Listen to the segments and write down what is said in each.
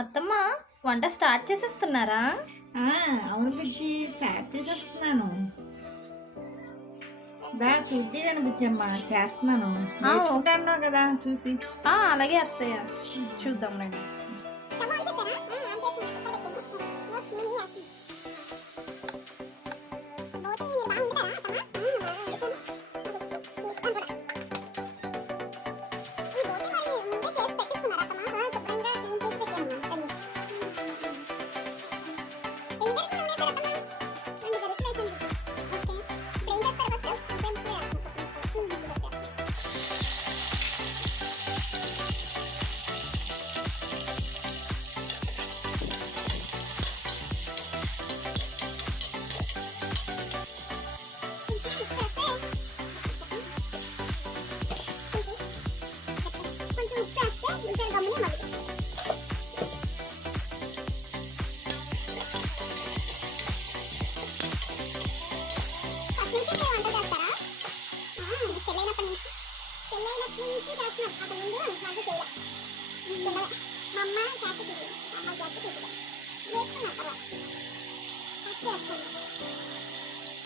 అత్తమ్మ, వంట స్టార్ట్ చేసేస్తున్నారా? ఆ, అవును బుజ్జి, చాట్ చేసేస్తున్నాను. దా చూద్ది కానీ బుజ్జమ్మ, చేస్తున్నాను. నేర్చుకుంటున్నావు కదా చూసి. అలాగే అత్తయ్య, చూద్దాం రండి.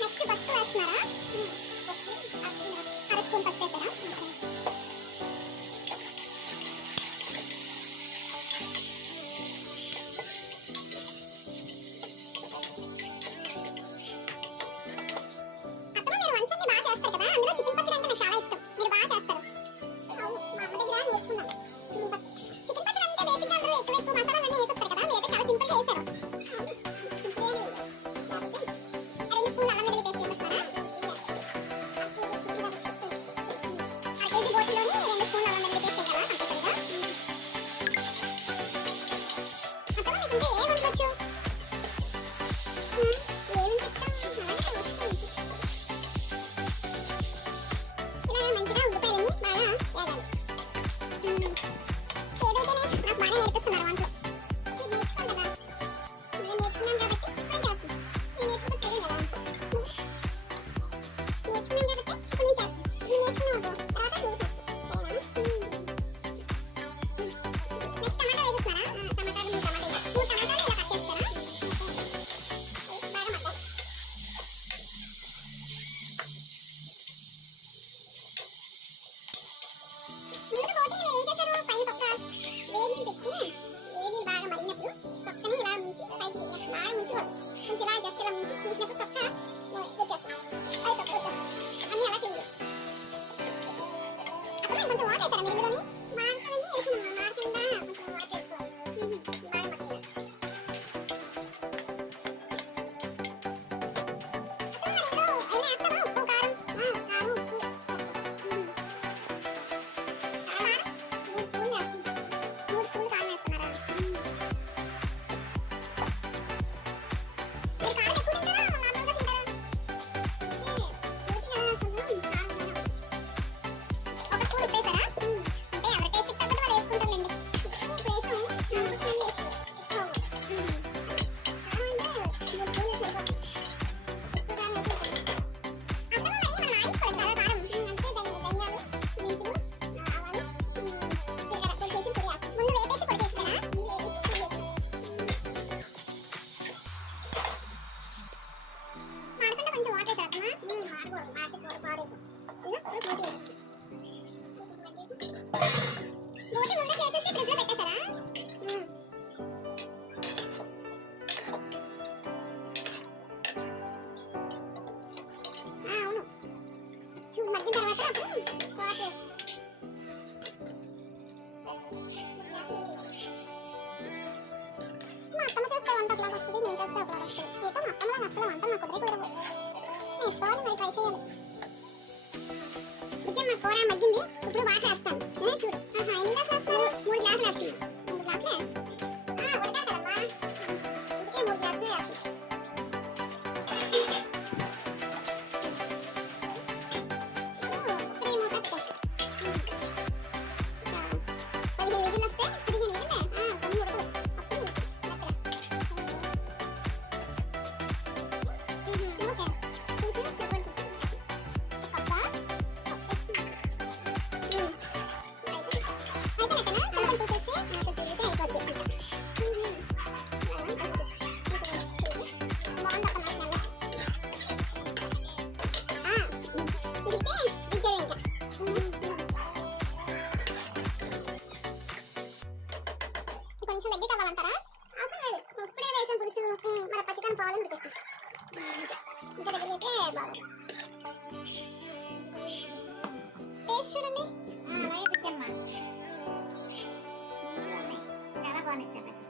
నెక్స్ట్ ఫస్ట్ వేస్తున్నారా? అర స్పూన్ ఫస్ట్ వేస్తారా? అత్తమ్మ, మీరు వంటని బాగా చేస్తారు కదా, అందులో చికెన్ పచ్చడి అంటే నాకు చాలా ఇష్టం. మీరు బాగా చేస్తారు. మా అమ్మ దగ్గర నేర్చుకున్నాను చికెన్ పచ్చడి. చికెన్ పచ్చడి అంటే బేసిక్గా అందరూ ఎక్కువ మసాలాలన్నీ వేసేస్తారు కదా, మీరైతే చాలా సింపుల్గా వేసారు. నేర్చుకోవాలి, మరి ట్రై చేయాలి. నిజంగా కూర మగ్గింది, ఇప్పుడు వాటర్ వేస్తాను. చూడు, ఎన్ని గ్లాసులు వేస్తాను? 3 గ్లాసులు వేస్తున్నాను. 3 గ్లాసులే ఉడకాలి కదమ్మా, అందుకే 3 గ్లాసులు వేస్తాను. ఉంటాయి బాగా. టేస్ట్ చూడండి. అలాగే బుజ్జమ్మ. చాలా బాగున్నాయి చపాతి.